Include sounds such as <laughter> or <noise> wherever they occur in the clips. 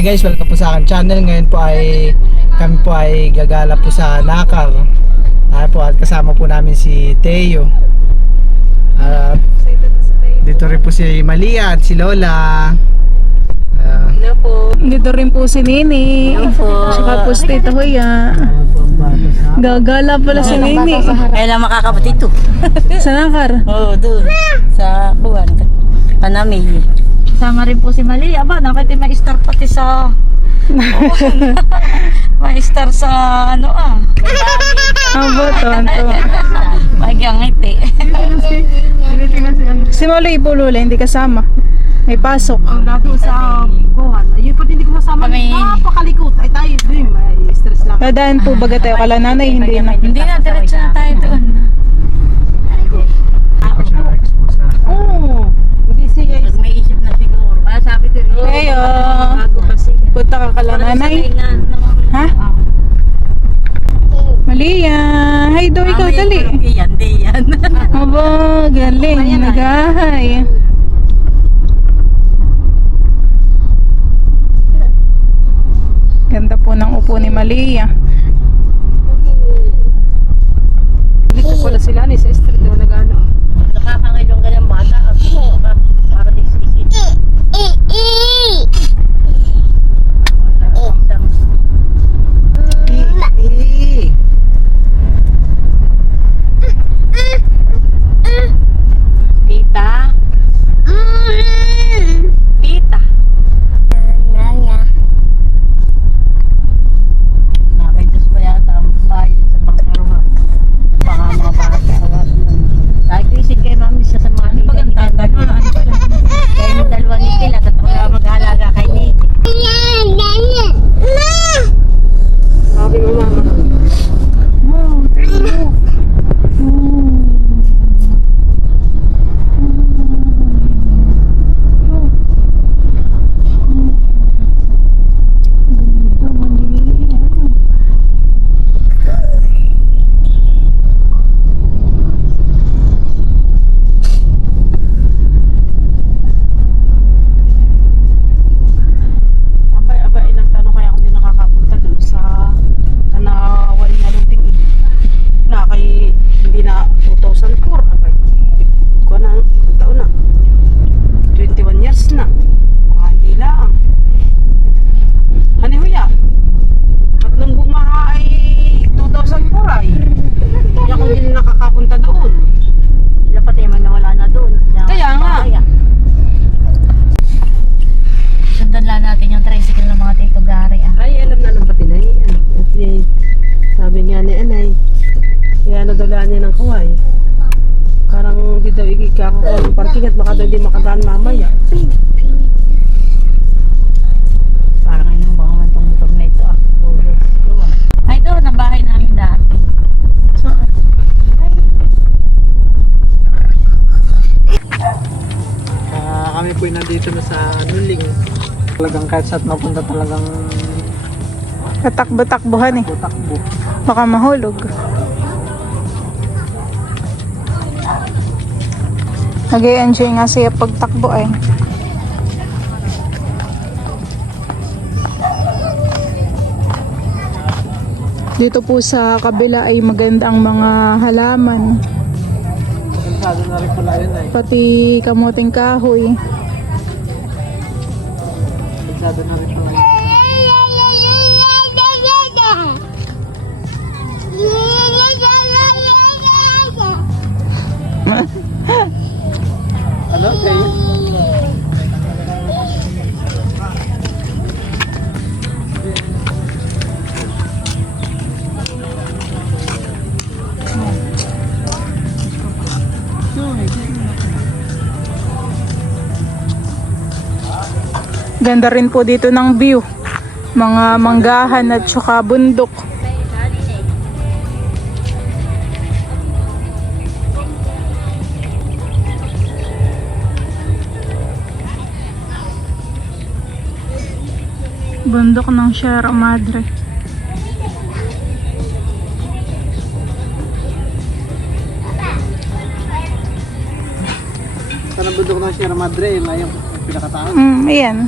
Hi guys, welcome po sa akin channel. Ngayon po ay kami po ay gagala po sa Nakar. Ay po at kasama po namin si Teo. At dito rin po si Malia at si Lola. Ah, Hello po. Dito rin po si Nini. Tsaka po si Tita Hoya. Gagala pala si Nini. Kailan makakapatid to? Sa Nakar. Oo, oh, doon. Sa Buwan. Panamig. Sama rin po si Mali. Aba, nakita may star pati sa... <laughs> may star sa ano ah. Abo, tonto. May gangiti. Si Maloy Ipulula, hindi kasama. May pasok. Ang dato sa buwan. Ayun pati hindi ko masama. Kami- Napakalikot. Ay tayo, doon. May stress lang. Dadaan po baga tayo kala nanay, hindi na. Hindi na, diretso na tayo doon. Oo. Hindi siya. Pag may isip na siguro. Ah, sabi din. oh, Heyo. Bago kasi. Punta ka kala nanay. Ha? Malia. Hi daw ikaw, dali. Yan, di yan. <laughs> Aba, galing. Nagahay. Ganda po ng upo ni Malia. Dito pala sila ni sa ikikakuha ng parking at baka daw di makadaan mamaya. Parang ano ba man itong motor na ito ah. Luwan. Ay doon, ang bahay namin dati. ah, kami po nandito na sa Nuling. Talagang kahit saan mapunta talagang Tatakbo-takbuhan eh. takbo. Baka mahulog. Nag-enjoy nga siya pagtakbo eh. Dito po sa kabila ay maganda ang mga halaman. Pati kamuting kahoy. Kansado Ano? Say? Ganda rin po dito ng view. Mga manggahan at saka bundok. Bundok ng Sierra Madre. Sa nabundok ng Sierra Madre, yung pinakataas. Mm, ayan.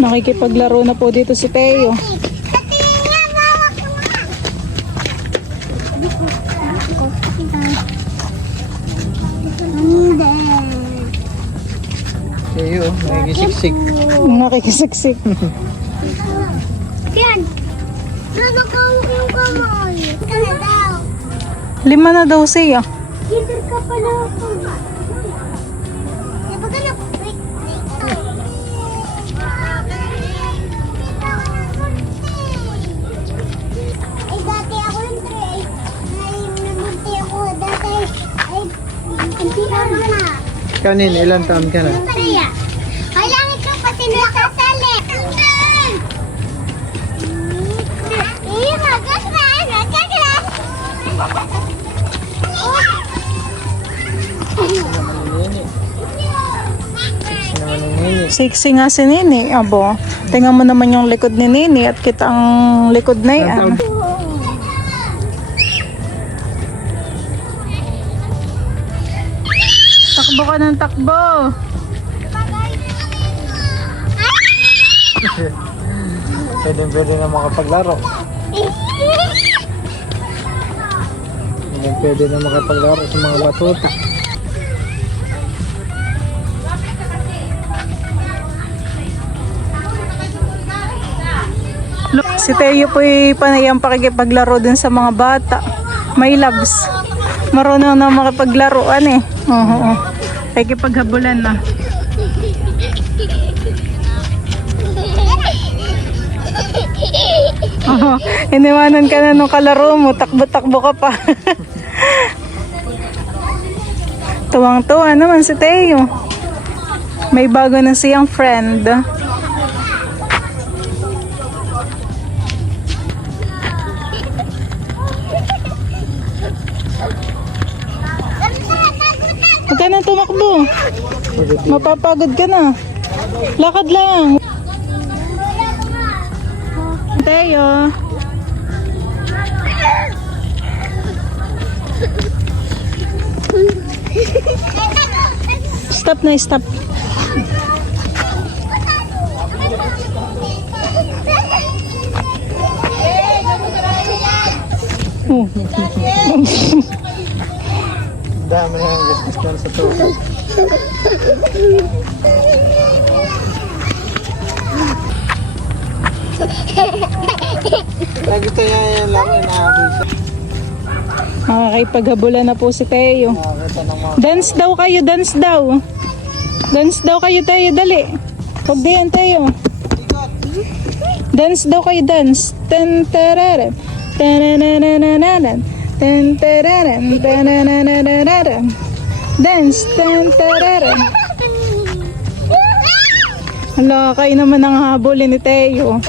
Nakikipaglaro na po dito si Teo. Tayo, nakikisiksik. Nakikisiksik. Yan. Nanakawak yung kamay. Ano? Lima na daw siya. Kinder ka pala ako. Kanin, ilang taon ka na? Na. Magas na. Naman ang nini. Sexy nga si Nini. Abo, tingnan mo naman yung likod ni Nini at kita ang likod na yan. Ng takbo. Pwede pwede na makapaglaro. Pwede pwede na makapaglaro sa mga batuta. Look, si Teo po'y panayang pakikipaglaro din sa mga bata. May loves. Marunong na makipaglaruan eh. Oo. oo. Pakikipaghabulan na. Oo. Iniwanan ka na nung kalaro mo. Takbo-takbo ka pa. Tuwang-tuwa naman si Teo. May bago na siyang friend. Na tumakbo. Mapapagod ka na. Lakad lang. Tayo. Stop na, stop. Oh. <laughs> Dami yung business doon sa tubig. Lagi yan yung laro inaabot. Makakipaghabulan na po si Teo. Nakakita ng mga Dance daw kayo, dance daw. Dance daw kayo, Teo, dali. Huwag di yan, Teo. Dance daw kayo, dance. Ten tararan. Tanananananan. Ten tararan. Tanananananan. Dance. Ten tararan. Hala, kayo naman ang habulin ni Teo.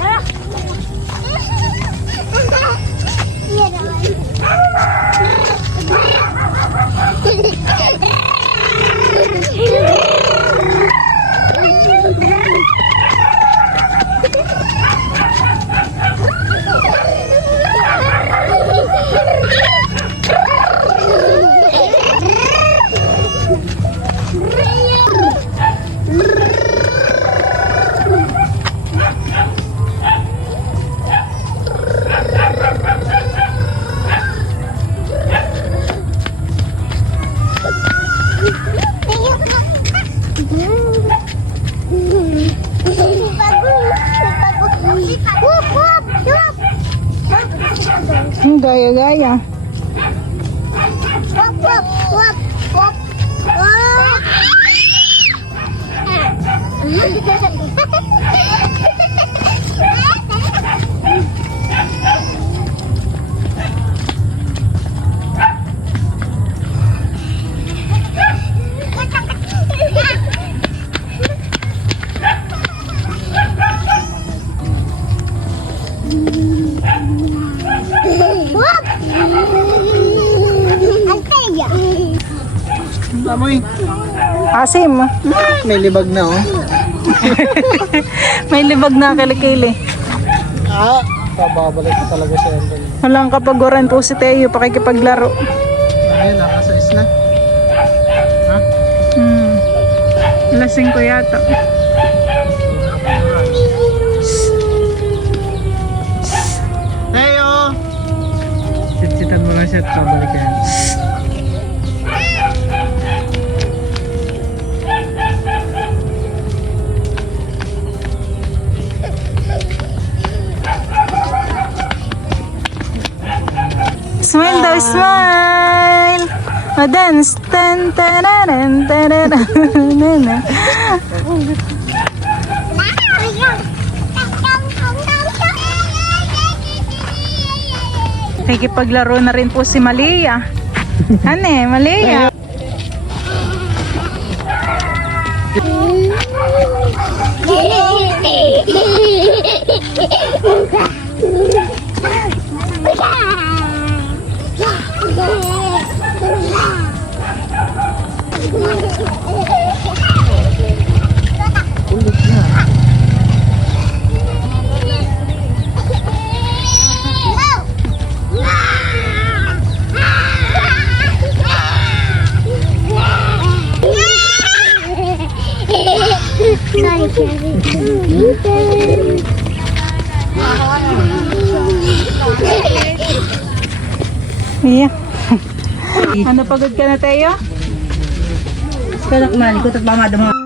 Amoy, Asim. may libag na oh. <laughs> May libag na kilikili. Ah, So, babalik ko talaga siya doon. Walang kapaguran po si Teo, pakikipaglaro. Ayun, nasa is na. Ha? Hmm. Lasing ko yata. Heyo! Sitsitan mo lang siya at babalik yan. Smile daw, smile! O dance! Tan, tararan, tararan, nana. Nakikipaglaro na rin po si Malia. Ane, Malia. Yeah. <laughs> ano pagod ka na tayo? Kaya man, ikot at mga